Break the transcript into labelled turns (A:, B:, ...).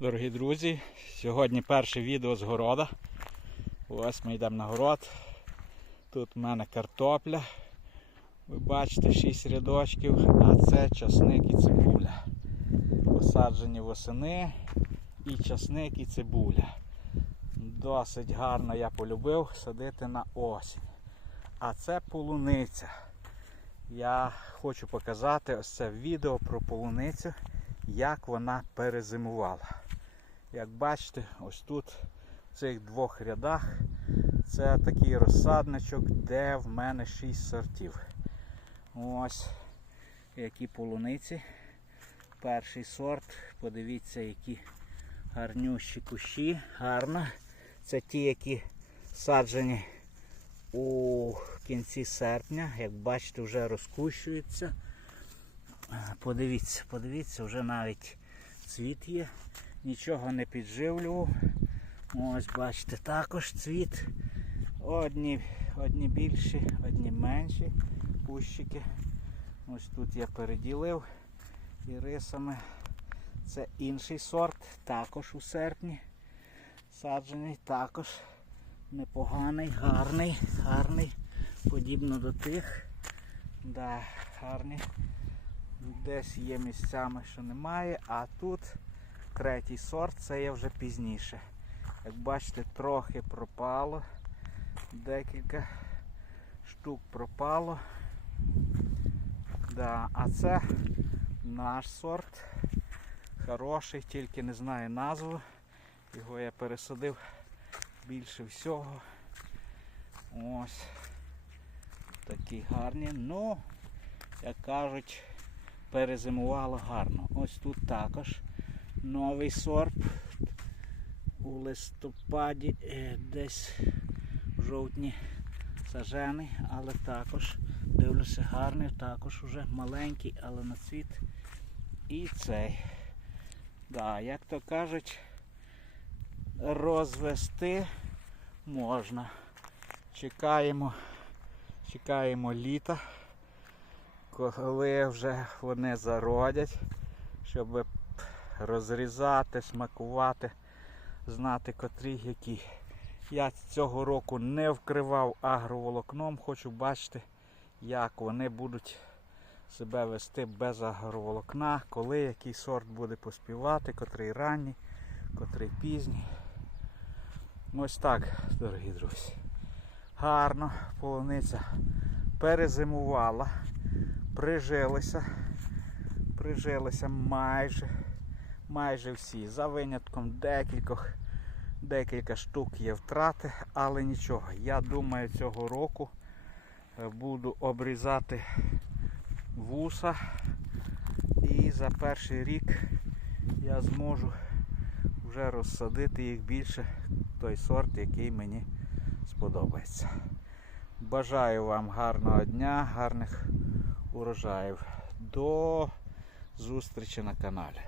A: Дорогі друзі, сьогодні перше відео з города. Ось ми йдемо на город. Тут в мене картопля. Ви бачите 6 рядочків, а це часник і цибуля. Посаджені восени і часник і цибуля. Досить гарно я полюбив садити на осінь. А це полуниця. Я хочу показати ось це відео про полуницю, як вона перезимувала. Як бачите, ось тут в цих двох рядах це такий розсадничок, де в мене 6 сортів. Ось які полуниці. Перший сорт. Подивіться, які гарнющі кущі. Гарно. Це ті, які саджені у кінці серпня. Як бачите, вже розкущуються. Подивіться, подивіться, вже навіть цвіт є. Нічого не підживлював. Ось бачите, також цвіт. Одні, одні більші, одні менші кущики. Ось тут я переділив ірисами. Це інший сорт, також у серпні. Саджений, також непоганий, гарний, гарний. Подібно до тих. Да, гарний. Десь є місцями, що немає, а тут третій сорт, це є вже пізніше. Як бачите, трохи пропало. Декілька штук пропало. Да, а це наш сорт. Хороший, тільки не знаю назву. Його я пересадив більше всього. Ось такі гарні. Ну, як кажуть, перезимувало гарно. Ось тут також новий сорт. У листопаді е, десь в жовтні сажений, але також дивлюся гарний, також уже маленький, але на цвіт. І цей. Да, як то кажуть, розвести можна. Чекаємо, чекаємо літа, коли вже вони зародять, щоб розрізати, смакувати, знати котрі які. Я цього року не вкривав агроволокном, хочу бачити, як вони будуть себе вести без агроволокна, коли який сорт буде поспівати, котрий ранній, котрий пізній. Ось так, дорогі друзі. Гарно полуниця перезимувала, прижилися, прижилися майже, майже всі. За винятком декількох, декілька штук є втрати, але нічого. Я думаю, цього року е, буду обрізати вуса і за перший рік я зможу вже розсадити їх більше той сорт, який мені сподобається. Бажаю вам гарного дня, гарних урожаїв. До зустрічі на каналі.